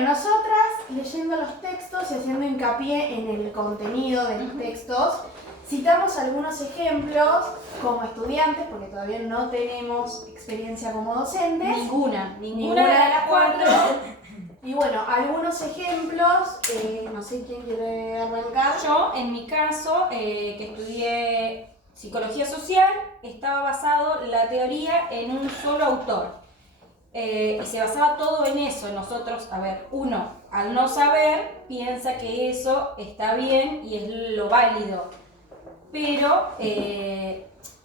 Bueno, nosotras leyendo los textos y haciendo hincapié en el contenido de los textos, citamos algunos ejemplos como estudiantes, porque todavía no tenemos experiencia como docentes. Ninguna de las cuatro. Y bueno, algunos ejemplos, no sé quién quiere arrancar. Yo, en mi caso, que estudié psicología social, estaba basado la teoría en un solo autor. Y se basaba todo en eso. Nosotros, a ver, uno, al no saber, piensa que eso está bien y es lo válido. Pero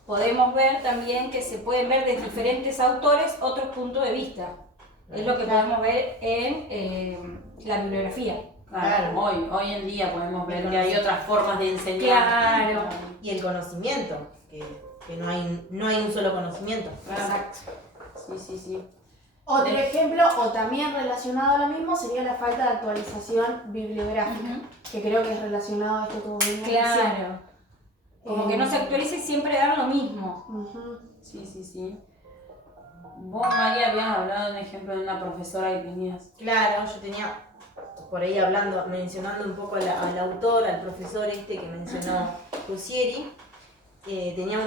podemos ver también que se pueden ver de diferentes autores otros puntos de vista. Es lo que podemos ver en la bibliografía. Claro, hoy en día podemos ver que hay otras formas de enseñar. Claro. Y el conocimiento, que no hay un solo conocimiento. Exacto. Sí. Otro ejemplo, o también relacionado a lo mismo, sería la falta de actualización bibliográfica, que creo que es relacionado a esto que vos venís diciendo. Claro. Como que no se actualiza y siempre dan lo mismo. Sí. Vos, María, habías hablado de un ejemplo de una profesora que tenías. Claro, yo tenía por ahí mencionando un poco al autor, al profesor que mencionó Cusieri. Tenía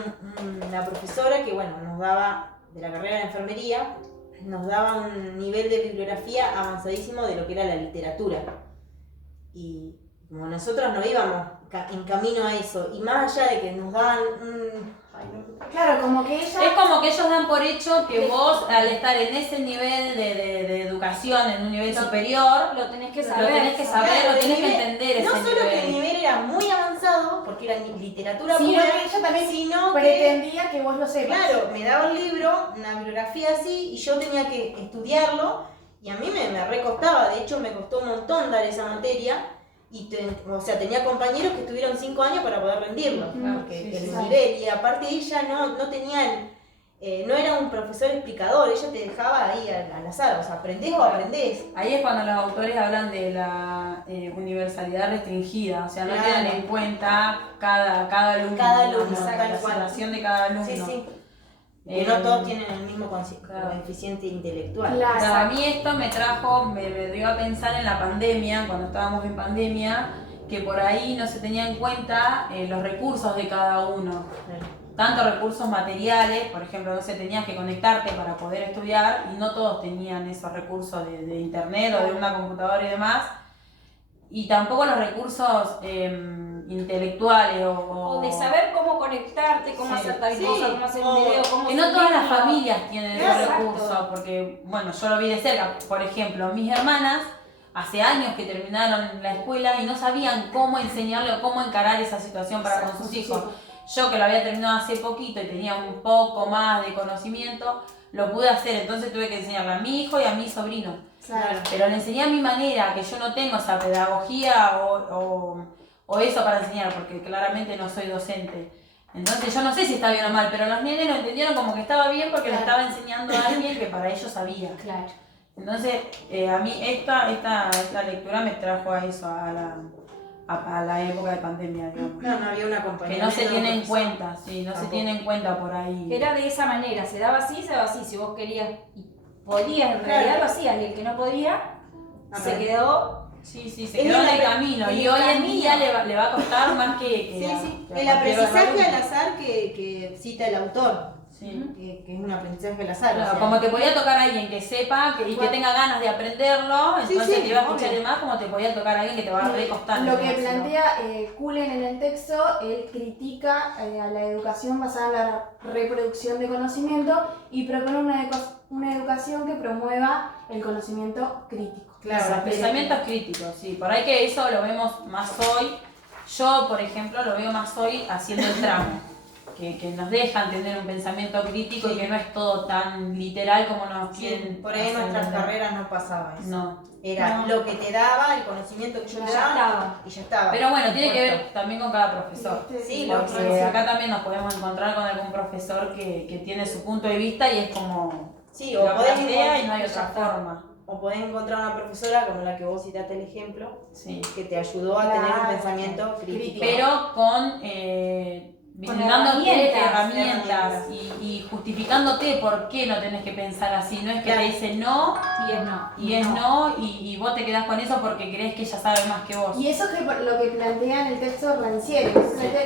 una profesora que, nos daba, de la carrera de enfermería, nos daba un nivel de bibliografía avanzadísimo de lo que era la literatura. Y como nosotros no íbamos en camino a eso, y más allá de que nos daban Claro, como que ella... Es como que ellos dan por hecho que vos, al estar en ese nivel de educación, en un nivel superior, Lo tenés que lo saber. tenés que saber, Claro, lo tenés el que nivel- entender ese no nivel. solo que el nivel era muy avanzado, porque era literatura Sino pura, que ella también sino que, pretendía que vos lo sepas. claro, me daba un libro, una bibliografía así, y yo tenía que estudiarlo, y a mí me recostaba, de hecho me costó un montón dar esa materia, y tenía compañeros que estuvieron 5 años para poder rendirlo, porque el nivel, y aparte ella no tenía, no era un profesor explicador, ella te dejaba ahí al azar, o sea, aprendés o aprendés. Ahí es cuando los autores hablan de la universalidad restringida, o sea, no Claro. tienen en cuenta cada alumno, Cada alumno, la tal cual. situación de cada alumno. Sí. Que no todos tienen el mismo coeficiente intelectual. Claro. A mí esto me dio a pensar en la pandemia, cuando estábamos en pandemia, que por ahí no se tenía en cuenta los recursos de cada uno. Tanto recursos materiales, por ejemplo, no sé, tenías que conectarte para poder estudiar y no todos tenían esos recursos de internet o de una computadora y demás. Y tampoco los recursos intelectuales O de saber cómo conectarte, cómo hacer tal cosa, cómo hacer un video, cómo que no todas las subirlo. familias tienen esos Exacto. recursos, porque, yo lo vi de cerca. Por ejemplo, mis hermanas hace años que terminaron la escuela y no sabían cómo enseñarle o cómo encarar esa situación para con sus hijos. Yo, que lo había terminado hace poquito y tenía un poco más de conocimiento, lo pude hacer, entonces tuve que enseñarle a mi hijo y a mi sobrino. Claro. Pero le enseñé a mi manera, que yo no tengo esa pedagogía o eso para enseñar, porque claramente no soy docente. Entonces yo no sé si está bien o mal, pero los nenes lo entendieron como que estaba bien porque le estaba enseñando a alguien que para ellos sabía. Claro. Entonces a mí esta lectura me trajo a eso, a la época de pandemia, digamos. No había una compañía. Que no se tiene en cuenta, no se tiene en cuenta por ahí. Era de esa manera, se daba así. Si vos querías y podías, en realidad lo hacías, y el que no podía, se quedó. Sí, se quedó en el camino y hoy en día le va a costar más que el aprendizaje al azar que cita el autor. Sí. Que es un aprendizaje al azar. Claro, o sea, como te podía tocar a alguien que sepa y que tenga ganas de aprenderlo, entonces te iba a escuchar obvio. de más, como te podía tocar a alguien que te va a recostar. Lo que plantea Cullen en el texto, él critica a la educación basada en la reproducción de conocimiento y propone una educación que promueva el conocimiento crítico. Claro, Los pensamientos críticos, sí. Por ahí que eso lo vemos más hoy. Yo, por ejemplo, lo veo más hoy haciendo el tramo. Que nos dejan tener un pensamiento crítico y que no es todo tan literal como nos quieren. Por ahí en nuestras carreras no pasaba eso. No. Era lo que te daba, el conocimiento que yo te daba y ya estaba. Pero bueno, tiene que ver también con cada profesor. Sí, Porque acá también nos podemos encontrar con algún profesor que tiene su punto de vista y es como Sí, o lo podés plantea y no hay encontrar- otra forma. O podés encontrar una profesora como la que vos citaste el ejemplo, Sí. que te ayudó a tener un pensamiento crítico. Pero con dándote herramientas. herramientas y justificándote por qué no tenés que pensar así. No es que te dicen no Y es no. y es no y vos te quedás con eso porque crees que ella sabe más que vos. Y eso es lo que plantea en el texto Rancière.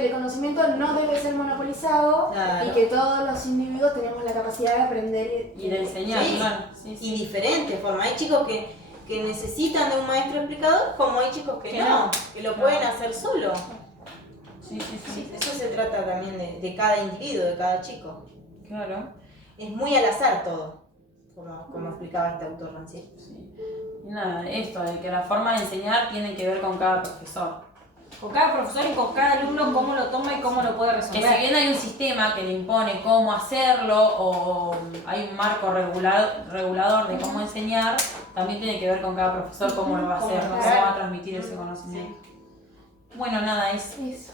El conocimiento no debe ser monopolizado Claro. y que todos los individuos tenemos la capacidad de aprender Y de enseñar, Sí, claro. Sí, sí. Y diferentes formas. Hay chicos que necesitan de un maestro explicador, como hay chicos que Que no, no. que lo pueden hacer solo. Sí, sí, sí. Eso se trata también de cada individuo, de cada chico. Claro. Es muy al azar todo, como explicaba este autor Rancière. Sí. Y nada, esto de que la forma de enseñar tiene que ver con cada profesor. Con cada profesor y con cada alumno cómo lo toma y cómo lo puede Que si resolver. bien hay un sistema que le impone cómo hacerlo o hay un marco regulador de cómo enseñar, también tiene que ver con cada profesor cómo lo va a hacer, cómo va a transmitir ese conocimiento. Bueno, nada, es eso.